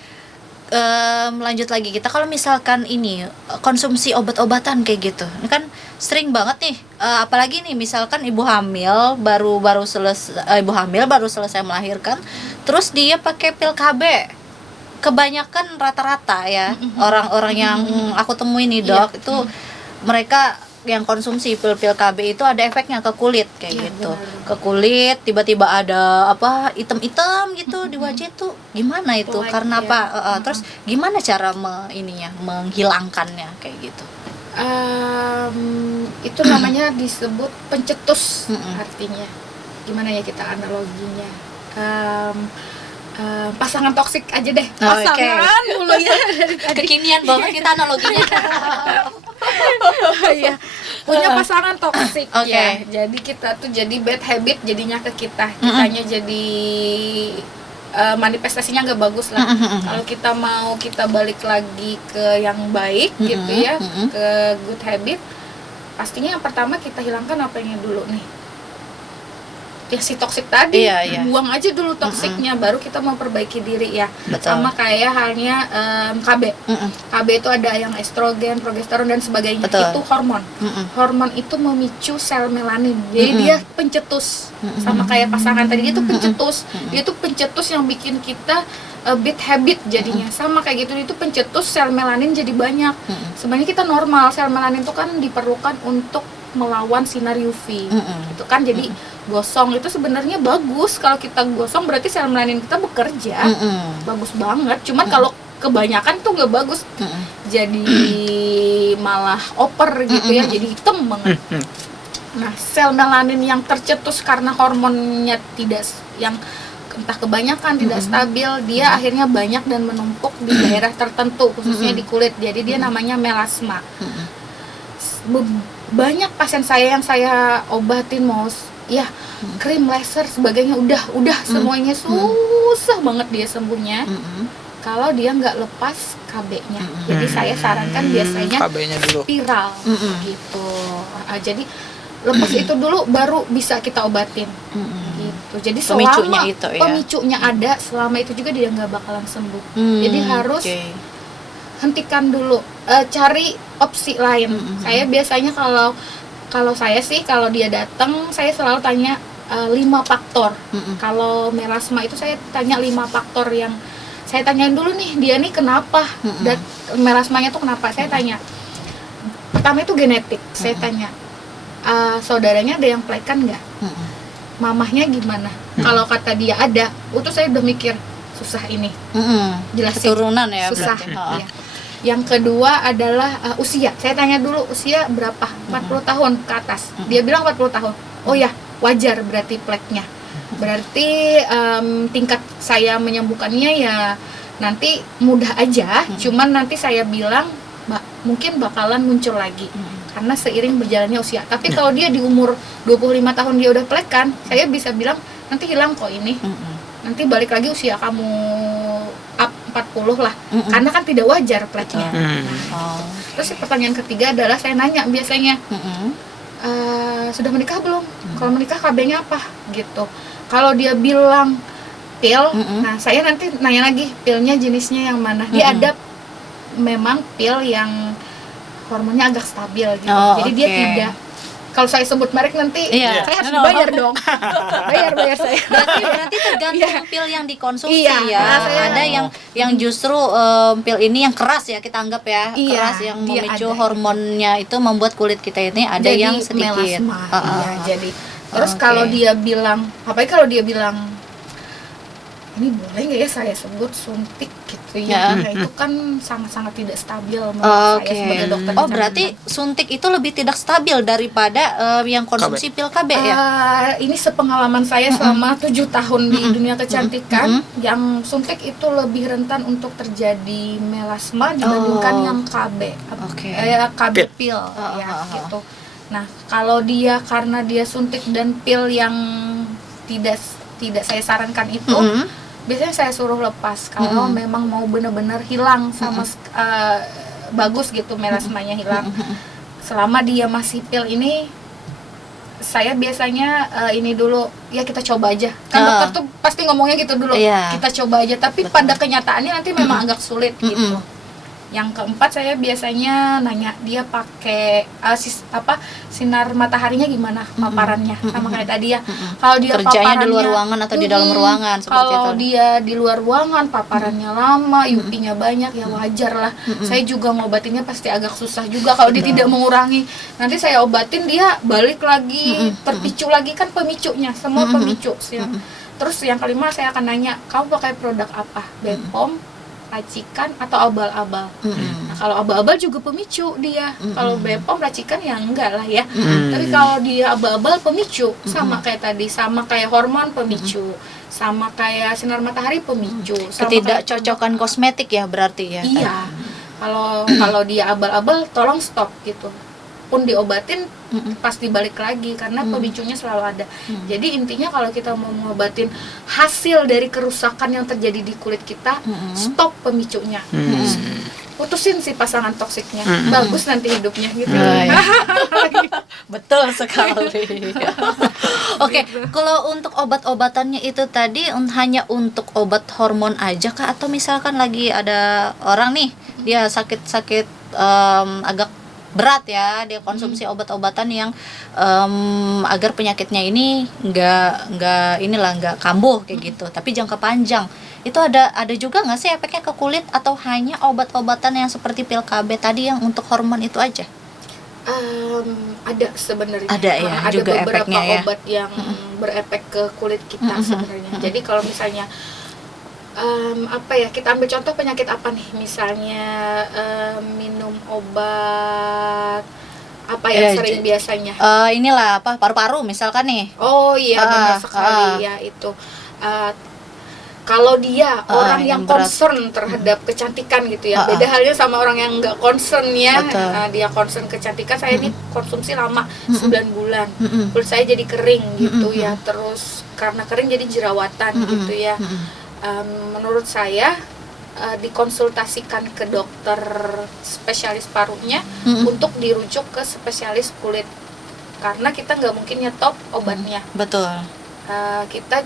Lanjut lagi, kita kalau misalkan ini konsumsi obat-obatan kayak gitu, ini kan sering banget nih, apalagi nih misalkan ibu hamil baru selesai melahirkan, terus dia pakai pil KB. Kebanyakan rata-rata ya orang-orang yang aku temuin nih dok, itu mereka yang konsumsi pil-pil KB itu ada efeknya ke kulit kayak gitu. Benar. Ke kulit tiba-tiba ada apa hitam-hitam gitu di wajah itu. Gimana itu? Like, Karena ya. apa? Terus gimana cara menghilangkannya kayak gitu? Itu namanya disebut pencetus artinya. Gimana ya kita analoginya? Pasangan toksik aja deh. Pasangan dulu ya. Kekinian banget kita analoginya. Iya, punya pasangan toksik Oke. ya. Jadi kita tuh jadi bad habit jadinya ke kitanya jadi manifestasinya nggak bagus lah. Kalau kita mau kita balik lagi ke yang baik gitu ya, ke good habit, pastinya yang pertama kita hilangkan apa yang dulu nih. Ya si toksik tadi, Iya. buang aja dulu toksiknya, baru kita mau perbaiki diri ya. Betul. Sama kayak halnya KB. KB itu ada yang estrogen, progesteron dan sebagainya. Betul. Itu hormon. Hormon itu memicu sel melanin. Jadi dia pencetus. Sama kayak pasangan tadi, dia tuh pencetus. Dia tuh pencetus yang bikin kita bad habit jadinya. Sama kayak gitu, itu pencetus sel melanin jadi banyak. Sebenarnya kita normal, sel melanin itu kan diperlukan untuk melawan sinar UV. Gitu kan. Jadi gosong itu sebenarnya bagus. Kalau kita gosong berarti sel melanin kita bekerja. Bagus banget. Cuman kalau kebanyakan tuh nggak bagus. Jadi malah oper gitu ya. Jadi hitam banget. Nah, sel melanin yang tercetus karena hormonnya tidak, yang entah kebanyakan tidak stabil, dia akhirnya banyak dan menumpuk di daerah tertentu, khususnya di kulit. Jadi dia namanya melasma. Banyak pasien saya yang saya obatin ya krim, laser, sebagainya udah semuanya susah banget dia sembuhnya. Kalau dia nggak lepas KB-nya. Jadi saya sarankan biasanya KB-nya dulu. spiral gitu. Jadi lepas itu dulu baru bisa kita obatin. Gitu. Jadi Pemicunya selama itu ya. pemicunya ada, selama itu juga dia nggak bakalan sembuh. Jadi harus hentikan dulu, cari opsi lain. Saya biasanya kalau saya sih, kalau dia datang saya selalu tanya 5 faktor. Kalau melasma itu saya tanya 5 faktor yang saya tanyain dulu nih, dia nih kenapa, dan melasmanya tuh kenapa. Saya tanya, pertama itu genetik. Saya tanya saudaranya ada yang pelekan nggak, Mm-mm. mamahnya gimana. Kalau kata dia ada, itu saya udah mikir susah ini, Mm-mm. jelasin. Keturunan ya Susah. berarti. Ha-ha. Iya. Yang kedua adalah usia. Saya tanya dulu usia berapa, 40 tahun ke atas. Dia bilang 40 tahun. Oh ya, wajar berarti pleknya. Berarti tingkat saya menyembuhkannya ya nanti mudah aja. Cuman nanti saya bilang mungkin bakalan muncul lagi. Karena seiring berjalannya usia. Tapi kalau dia di umur 25 tahun dia udah plekan, saya bisa bilang nanti hilang kok ini. Nanti balik lagi usia kamu up 40 lah. Karena kan tidak wajar pleknya. Oh. Terus pertanyaan ketiga adalah saya nanya biasanya, sudah menikah belum? Kalau menikah KB-nya apa? Gitu. Kalau dia bilang pil, nah saya nanti nanya lagi pilnya jenisnya yang mana. Dia ada memang pil yang hormonnya agak stabil gitu. Oh, jadi dia tidak. Kalau saya sebut merek nanti Iya. saya harus dibayar dong. bayar saya. Berarti tergantung pil yang dikonsumsi Iya. ya. Nah, saya- Ada yang justru pil ini yang keras ya kita anggap ya, Iya, keras yang dia memicu ada. hormonnya itu membuat kulit kita ini ada Jadi yang sedikit. melasma. Iya, jadi terus Oke. kalau dia bilang, apalagi kalau dia bilang ini boleh nggak ya saya sebut suntik gitu ya? Ya. Nah, itu kan sangat-sangat tidak stabil menurut Oke. saya sebagai dokter. Oh, berarti suntik itu lebih tidak stabil daripada yang konsumsi pil KB ya? Ini sepengalaman saya selama 7 tahun di dunia kecantikan, yang suntik itu lebih rentan untuk terjadi melasma dibandingkan yang KB. Oke. KB Pil. pil ya gitu. Nah, kalau dia karena dia suntik dan pil yang tidak saya sarankan itu, biasanya saya suruh lepas kalau memang mau benar-benar hilang sama bagus gitu melasmanya hilang. Selama dia masih pil ini, saya biasanya ini dulu ya kita coba aja. Kan dokter tuh pasti ngomongnya gitu dulu. Iya. Kita coba aja, tapi pada kenyataannya nanti memang agak sulit gitu. Yang keempat saya biasanya nanya dia pakai sinar mataharinya gimana, paparannya sama kayak tadi ya. Kalau dia Kerjanya di luar paparannya- ruangan atau di dalam ruangan seperti Kalau itu. dia di luar ruangan paparannya lama, UV-nya banyak ya wajar lah. Saya juga ngobatinnya pasti agak susah juga kalau dia tidak mengurangi. Nanti saya obatin dia balik lagi terpicu lagi, kan pemicunya semua pemicu. Terus yang kelima saya akan nanya, kamu pakai produk apa? Bepom, racikan atau abal-abal. Nah, kalau abal-abal juga pemicu dia. Kalau Bepom racikan ya enggak lah ya. Tapi kalau dia abal-abal pemicu, sama kayak tadi, sama kayak hormon pemicu, sama kayak sinar matahari pemicu, sama kayak- Ketidakcocokan kosmetik ya berarti ya. Iya. Kalau dia abal-abal tolong stop gitu. Pun diobatin pasti balik lagi karena pemicunya selalu ada. Jadi intinya kalau kita mau ngobatin hasil dari kerusakan yang terjadi di kulit kita, stop pemicunya. Putusin si pasangan toksiknya. Bagus nanti hidupnya gitu. Betul sekali. Oke, kalau untuk obat-obatannya itu tadi hanya untuk obat hormon aja kah, atau misalkan lagi ada orang nih dia sakit-sakit agak berat ya, dia konsumsi obat-obatan yang agar penyakitnya ini nggak kambuh kayak gitu, tapi jangka panjang. Itu ada juga nggak sih efeknya ke kulit, atau hanya obat-obatan yang seperti pil KB tadi yang untuk hormon itu aja? Ada sebenarnya. Ada ya, ada juga beberapa efeknya ya. obat yang berefek ke kulit kita sebenarnya. Jadi kalau misalnya kita ambil contoh penyakit apa nih, misalnya minum obat apa ya sering biasanya. Inilah paru-paru misalkan nih. Oh iya, benar sekali ya itu. Kalau dia orang yang berat. concern terhadap kecantikan gitu ya, beda halnya sama orang yang nggak concern ya. Dia concern kecantikan, saya ini konsumsi lama 9 bulan, kulit saya jadi kering gitu ya, terus karena kering jadi jerawatan gitu ya. Menurut saya dikonsultasikan ke dokter spesialis parunya untuk dirujuk ke spesialis kulit, karena kita nggak mungkin nyetop obatnya. Betul. Kita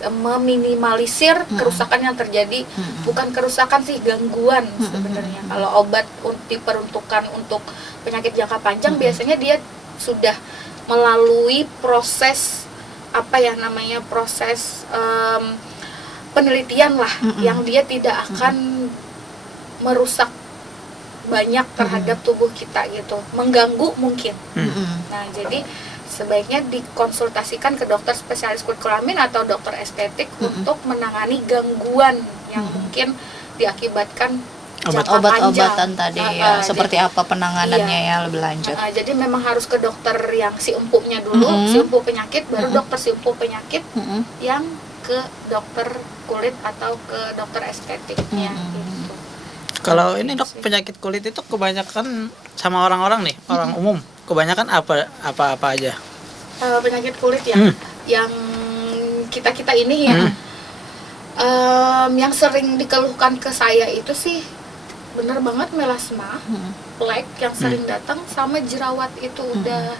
meminimalisir kerusakan yang terjadi, bukan kerusakan sih, gangguan sebenarnya. Kalau obat diperuntukkan untuk penyakit jangka panjang, biasanya dia sudah melalui proses proses penelitian lah, yang dia tidak akan merusak banyak terhadap tubuh kita gitu, mengganggu mungkin. Nah jadi sebaiknya dikonsultasikan ke dokter spesialis kulit kelamin atau dokter estetik untuk menangani gangguan yang mungkin diakibatkan jangka obat-obatan panjang. tadi ya, seperti apa penanganannya Iya. ya lebih lanjut. Jadi memang harus ke dokter yang si empuknya dulu, si empuk penyakit, baru dokter si empuk penyakit yang ke dokter kulit atau ke dokter estetiknya gitu. Kalau ini dok, penyakit kulit itu kebanyakan sama orang-orang nih, orang umum, kebanyakan apa aja? Penyakit kulit ya, yang kita ini ya, yang sering dikeluhkan ke saya itu sih bener banget melasma, plaque yang sering datang, sama jerawat itu udah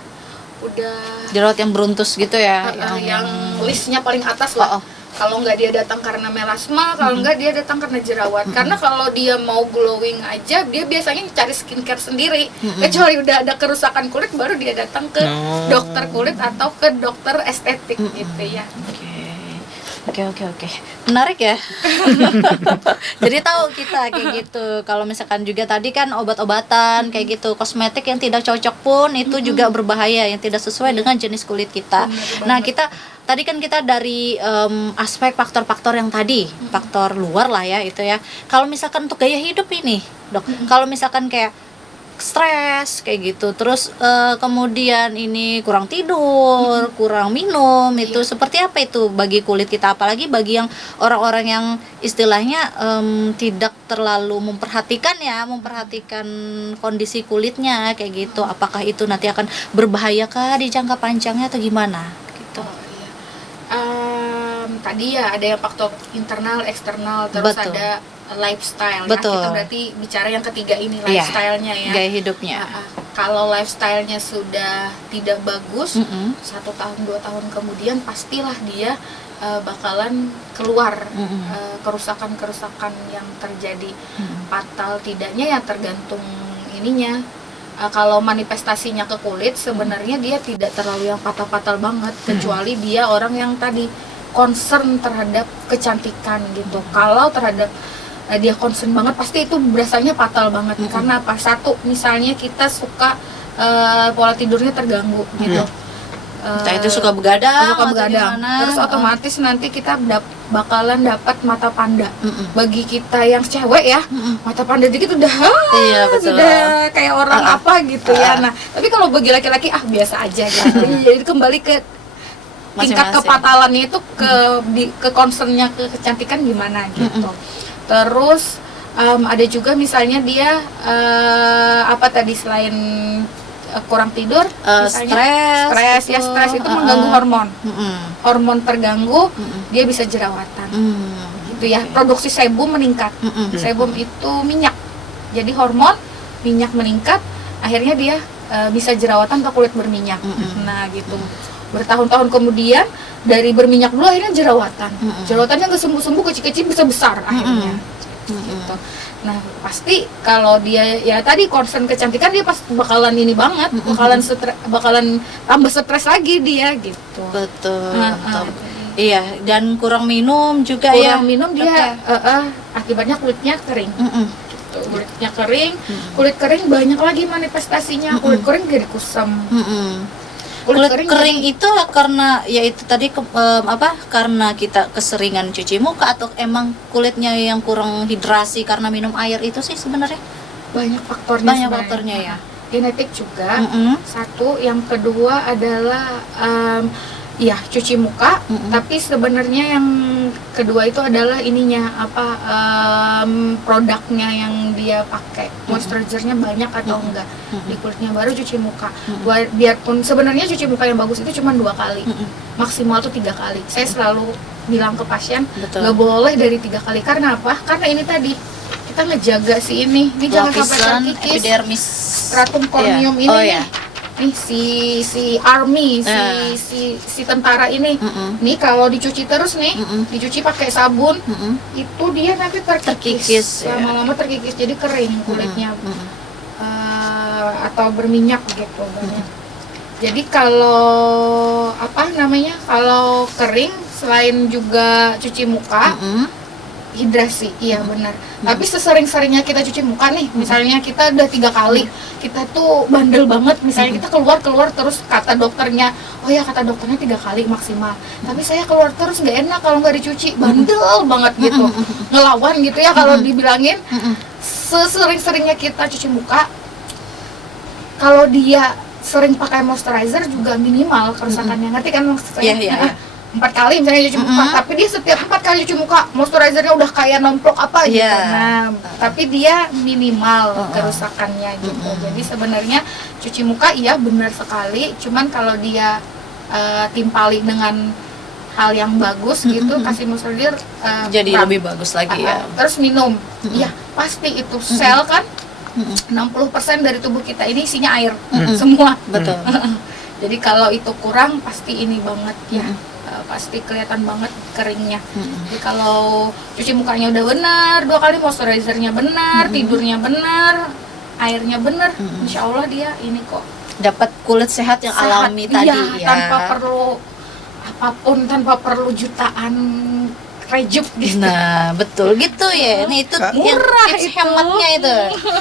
Jerawat yang beruntus gitu ya, yang listnya paling atas lah. Kalau nggak dia datang karena melasma, kalau nggak dia datang karena jerawat. Karena kalau dia mau glowing aja, dia biasanya cari skincare sendiri. Kecuali udah ada kerusakan kulit, baru dia datang ke dokter kulit atau ke dokter estetik gitu ya. Oke. Menarik ya. Jadi tahu kita kayak gitu. Kalau misalkan juga tadi kan obat-obatan kayak gitu, kosmetik yang tidak cocok pun itu juga berbahaya, yang tidak sesuai dengan jenis kulit kita. Nah, tadi kan kita dari aspek faktor-faktor yang tadi, faktor luar lah ya itu ya. Kalau misalkan untuk gaya hidup ini, Dok. Kalau misalkan kayak stres kayak gitu, terus kemudian ini kurang tidur, kurang minum, itu seperti apa itu bagi kulit kita, apalagi bagi yang orang-orang yang istilahnya tidak terlalu memperhatikan kondisi kulitnya kayak gitu, apakah itu nanti akan berbahayakah di jangka panjangnya atau gimana gitu? Tadi ya ada yang faktor internal, eksternal, terus ada lifestyle. Betul. Ya. Kita berarti bicara yang ketiga ini, lifestyle-nya ya. Gaya hidupnya. Kalau lifestyle-nya sudah tidak bagus, 1 tahun 2 tahun kemudian pastilah dia bakalan keluar kerusakan-kerusakan yang terjadi. Fatal tidaknya ya tergantung ininya. Kalau manifestasinya ke kulit sebenarnya dia tidak terlalu yang fatal-fatal banget, kecuali dia orang yang tadi concern terhadap kecantikan gitu. Kalau terhadap dia concern banget, pasti itu berasanya fatal banget. Karena apa? Satu, misalnya kita suka pola tidurnya terganggu gitu. Itu suka begadang, terus otomatis nanti kita bakalan dapat mata panda. Bagi kita yang cewek ya, mata panda dikit udah sudah kayak orang apa gitu ya. Nah, tapi kalau bagi laki-laki biasa aja gitu. Jadi kembali ke tingkat kefatalannya itu ke concernnya ke kecantikan gimana gitu. Terus ada juga misalnya dia selain kurang tidur, stres itu mengganggu hormon. Hormon terganggu, dia bisa jerawatan. Gitu ya. Produksi sebum meningkat. Sebum itu minyak. Jadi hormon minyak meningkat, akhirnya dia bisa jerawatan atau kulit berminyak. Nah, gitu. Bertahun-tahun kemudian dari berminyak dulu akhirnya jerawatan. Jerawatannya nggak sembuh-sembuh, kecil-kecil bisa besar akhirnya. Gitu. Nah, pasti kalau dia ya tadi concern kecantikan, dia pasti bakalan ini banget, bakalan tambah stres lagi dia gitu. Betul. Iya, dan kurang minum juga kurang minum dia akibatnya kulitnya kering. Kulitnya kering, kulit kering banyak lagi manifestasinya. Kulit kering jadi kusam. Kulit kering itu karena ya itu tadi karena kita keseringan cuci muka atau emang kulitnya yang kurang hidrasi karena minum air itu sih sebenarnya banyak faktornya ya. Genetik juga. Satu, yang kedua adalah cuci muka, tapi sebenarnya yang kedua itu adalah ininya produknya yang dia pakai, moisturizer-nya banyak atau enggak di kulitnya, baru cuci muka. Biarpun sebenarnya cuci muka yang bagus itu cuma 2 kali, maksimal tuh 3 kali. Saya selalu bilang ke pasien nggak boleh dari 3 kali. Karena apa? Karena ini tadi kita ngejaga si ini jangan sampai terkikis epidermis, stratum corneum ini. Nih si army, si tentara ini, nih kalau dicuci terus nih, dicuci pakai sabun, itu dia nanti terkikis, lama-lama terkikis, jadi kering kulitnya, atau berminyak gitu banyak. Jadi kalau kalau kering, selain juga cuci muka, Hidrasi, iya benar. Tapi sesering-seringnya kita cuci muka nih, misalnya kita udah 3 kali, kita tuh bandel banget, misalnya kita keluar terus kata dokternya, oh ya kata dokternya 3 kali maksimal. Tapi saya keluar terus nggak enak kalau nggak dicuci, bandel banget gitu, ngelawan gitu ya kalau dibilangin. Sesering-seringnya kita cuci muka, kalau dia sering pakai moisturizer juga minimal kerusakannya, ngerti kan maksud saya? Iya. 4 kali misalnya cuci muka, tapi dia setiap 4 kali cuci muka moisturizernya udah kayak nomplok apa gitu. Nah, tapi dia minimal kerusakannya gitu. Jadi sebenarnya cuci muka iya benar sekali, cuman kalau dia timpali dengan hal yang bagus gitu, kasih moisturizer jadi lebih bagus lagi ya. Terus minum, iya pasti itu sel kan 60% dari tubuh kita ini isinya air semua. Betul. Jadi kalau itu kurang pasti ini banget ya. Pasti kelihatan banget keringnya. Jadi kalau cuci mukanya udah benar, 2 kali moisturizernya benar, tidurnya benar, airnya benar, insya Allah dia ini kok Dapat kulit sehat yang alami tadi ya. Tanpa perlu apapun, tanpa perlu jutaan rejup gitu. Nah, betul gitu ya. Ini itu yang Murah tips itu. hematnya itu.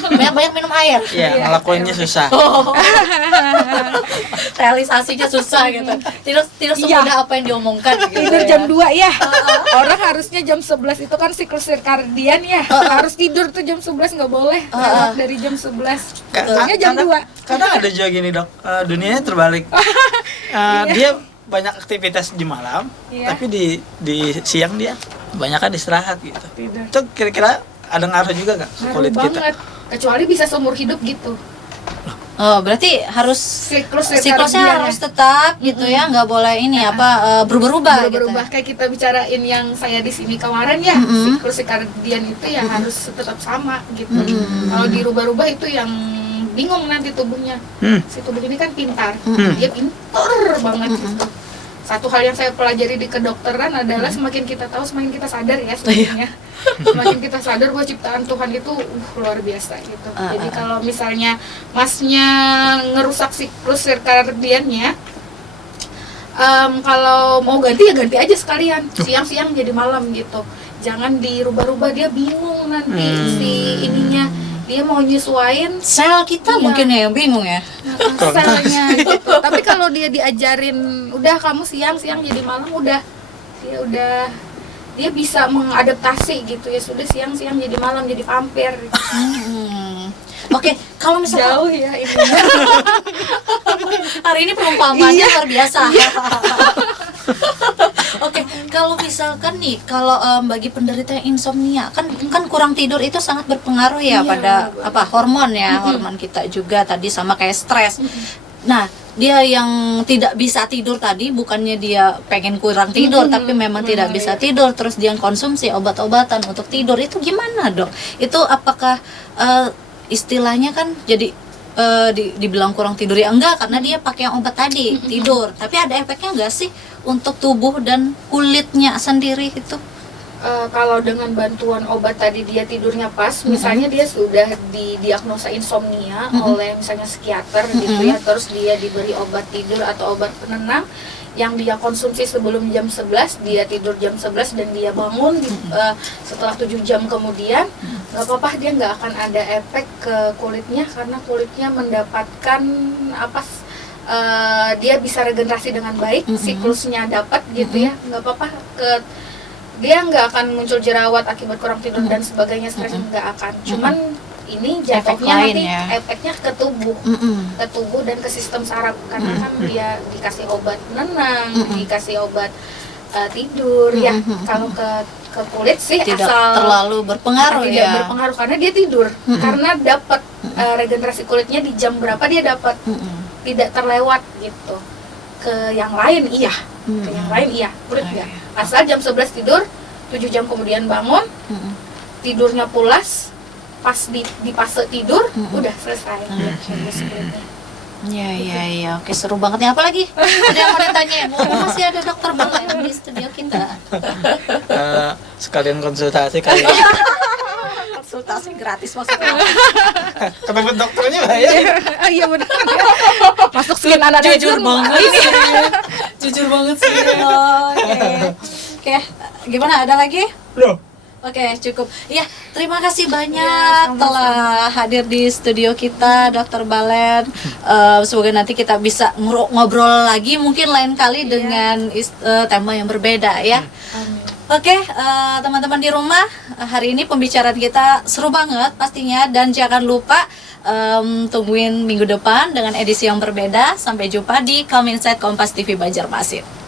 Banyak-banyak minum air. Iya, ngelakuinnya susah. Realisasinya susah gitu. Tidak semudah apa yang diomongkan gitu. Tidur ya. jam 2 ya. Orang harusnya jam 11 itu kan siklus sirkadian ya. Harus tidur tuh jam 11, nggak boleh lewat dari jam 11. Tidurnya jam 2. Kadang ada juga gini dok, dunianya terbalik. Dia banyak aktivitas di malam, Iya. tapi di siang dia banyak kan istirahat gitu. Tidur. Itu kira-kira ada ngaruh juga nggak ke Ngaruh kulit kita? banget. Kecuali bisa seumur hidup gitu. Oh, berarti harus Siklusnya siklusnya harus tetap gitu ya, nggak boleh ini berubah-ubah gitu. berubah kayak kita bicarain yang saya di sini kemarin ya, siklus sirkadian itu ya harus tetap sama gitu. Kalau dirubah-rubah itu yang bingung nanti tubuhnya. Si tubuh ini kan pintar, dia pintar banget gitu. Satu hal yang saya pelajari di kedokteran adalah semakin kita tahu semakin kita sadar ya sebenarnya. Semakin kita sadar bahwa ciptaan Tuhan itu luar biasa gitu. Jadi kalau misalnya masnya ngerusak siklus sirkadiannya, kalau mau ganti ya ganti aja sekalian, siang-siang jadi malam gitu. Jangan dirubah-rubah, dia bingung nanti si ininya. Dia mau nyesuain Sel kita mungkin ya yang bingung ya. selnya gitu. Tapi kalau dia diajarin udah kamu siang-siang jadi malam, udah dia bisa mengadaptasi gitu ya, sudah siang-siang jadi malam jadi vampir. Oke, kalau misalnya Jauh ya ini. hari ini perumpamannya luar biasa. Oke, kalau misalkan nih, kalau bagi penderita yang insomnia, kan kurang tidur itu sangat berpengaruh ya pada hormon ya, hormon kita juga tadi sama kayak stres. Nah, dia yang tidak bisa tidur tadi bukannya dia pengen kurang tidur, tapi memang tidak bisa tidur, terus dia konsumsi obat-obatan untuk tidur, itu gimana dok? Itu apakah istilahnya kan jadi dibilang kurang tidur ya enggak, karena dia pakai yang obat tadi tidur, tapi ada efeknya enggak sih untuk tubuh dan kulitnya sendiri itu? Kalau dengan bantuan obat tadi dia tidurnya pas, misalnya dia sudah didiagnosa insomnia oleh misalnya psikiater gitu ya, terus dia diberi obat tidur atau obat penenang yang dia konsumsi sebelum jam 11, dia tidur jam 11 dan dia bangun setelah 7 jam kemudian, nggak apa-apa, dia nggak akan ada efek ke kulitnya karena kulitnya mendapatkan dia bisa regenerasi dengan baik, siklusnya dapat gitu ya, nggak apa-apa, dia nggak akan muncul jerawat akibat kurang tidur dan sebagainya, stres nggak akan, cuman ini efeknya nanti ya. Efeknya ke tubuh dan ke sistem saraf karena kan dia dikasih obat penenang, dikasih obat tidur ya. Kalau ke kulit sih tidak asal terlalu berpengaruh tidak ya. berpengaruh karena dia tidur, karena dapat regenerasi kulitnya di jam berapa dia dapat, tidak terlewat gitu. Ke yang lain iya, ke yang lain iya, kulit enggak. Asal jam 11 tidur, 7 jam kemudian bangun, tidurnya pulas, pas di fase tidur, udah selesai. Ya, oke, seru banget nih. Apa lagi? Ada yang mau ditanyain? Masih ada dokter banget di studio kita. Sekalian konsultasi kali. Konsultasi gratis maksudnya. Ketemu dokternya lah ya. Iya benar. Masuk skin anak Jujur banget sih. Jujur banget sih. Oke. Gimana, ada lagi? Loh, Oke, cukup. Ya, terima kasih banyak Ya, sama-sama. telah hadir di studio kita, Dr. Balen. Semoga nanti kita bisa ngobrol lagi, mungkin lain kali Iya. dengan tema yang berbeda ya. Amin. Oke, teman-teman di rumah, hari ini pembicaraan kita seru banget pastinya, dan jangan lupa tungguin minggu depan dengan edisi yang berbeda. Sampai jumpa di Come Inside Kompas TV Banjarmasin.